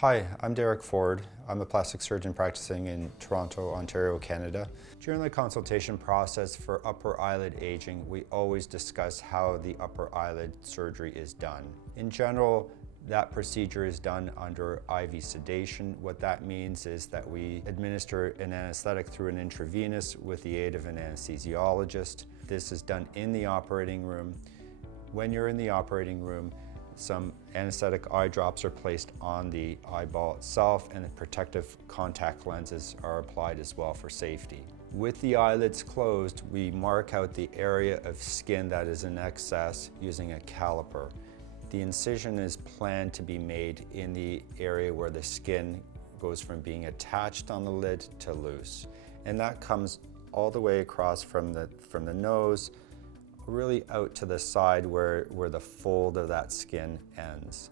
Hi, I'm Derek Ford. I'm a plastic surgeon practicing in Toronto, Ontario, Canada. During the consultation process for upper eyelid aging, we always discuss how the upper eyelid surgery is done. In general, that procedure is done under IV sedation. What that means is that we administer an anesthetic through an intravenous with the aid of an anesthesiologist. This is done in the operating room. When you're in the operating room, some anesthetic eye drops are placed on the eyeball itself, and the protective contact lenses are applied as well for safety. With the eyelids closed, we mark out the area of skin that is in excess using a caliper. The incision is planned to be made in the area where the skin goes from being attached on the lid to loose. And that comes all the way across from the nose, really out to the side where the fold of that skin ends.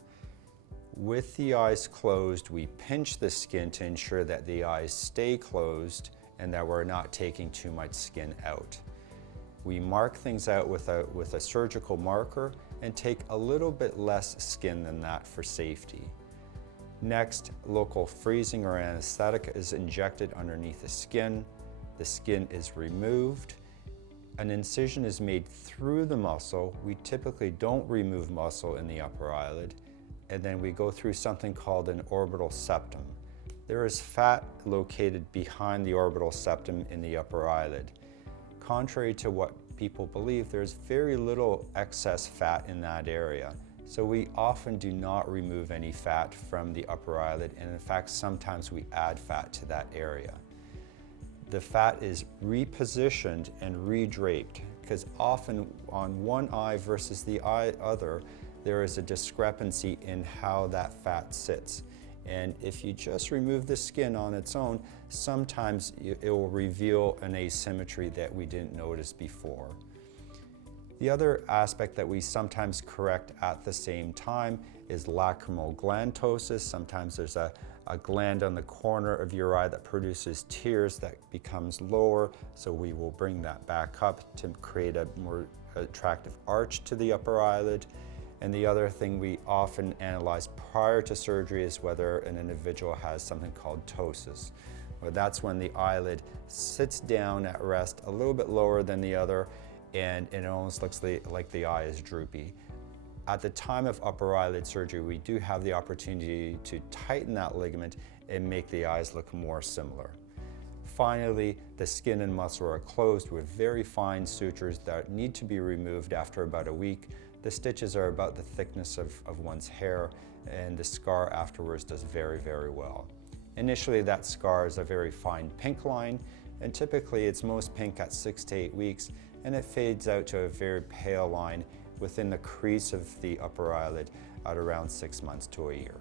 With the eyes closed, we pinch the skin to ensure that the eyes stay closed and that we're not taking too much skin out. We mark things out with a surgical marker and take a little bit less skin than that for safety. Next, local freezing or anesthetic is injected underneath the skin. The skin is removed. An incision is made through the muscle. We typically don't remove muscle in the upper eyelid, and then we go through something called an orbital septum. There is fat located behind the orbital septum in the upper eyelid. Contrary to what people believe, there's very little excess fat in that area. So we often do not remove any fat from the upper eyelid, and in fact, sometimes we add fat to that area. The fat is repositioned and redraped because often on one eye versus the other, there is a discrepancy in how that fat sits. And if you just remove the skin on its own, sometimes it will reveal an asymmetry that we didn't notice before. The other aspect that we sometimes correct at the same time is lacrimal gland ptosis. Sometimes there's a gland on the corner of your eye that produces tears that becomes lower, so we will bring that back up to create a more attractive arch to the upper eyelid. And the other thing we often analyze prior to surgery is whether an individual has something called ptosis. Well, that's when the eyelid sits down at rest a little bit lower than the other, and it almost looks like the eye is droopy. At the time of upper eyelid surgery, we do have the opportunity to tighten that ligament and make the eyes look more similar. Finally, the skin and muscle are closed with very fine sutures that need to be removed after about a week. The stitches are about the thickness of one's hair, and the scar afterwards does very, very well. Initially, that scar is a very fine pink line, and typically it's most pink at 6 to 8 weeks, and it fades out to a very pale line within the crease of the upper eyelid at around 6 months to a year.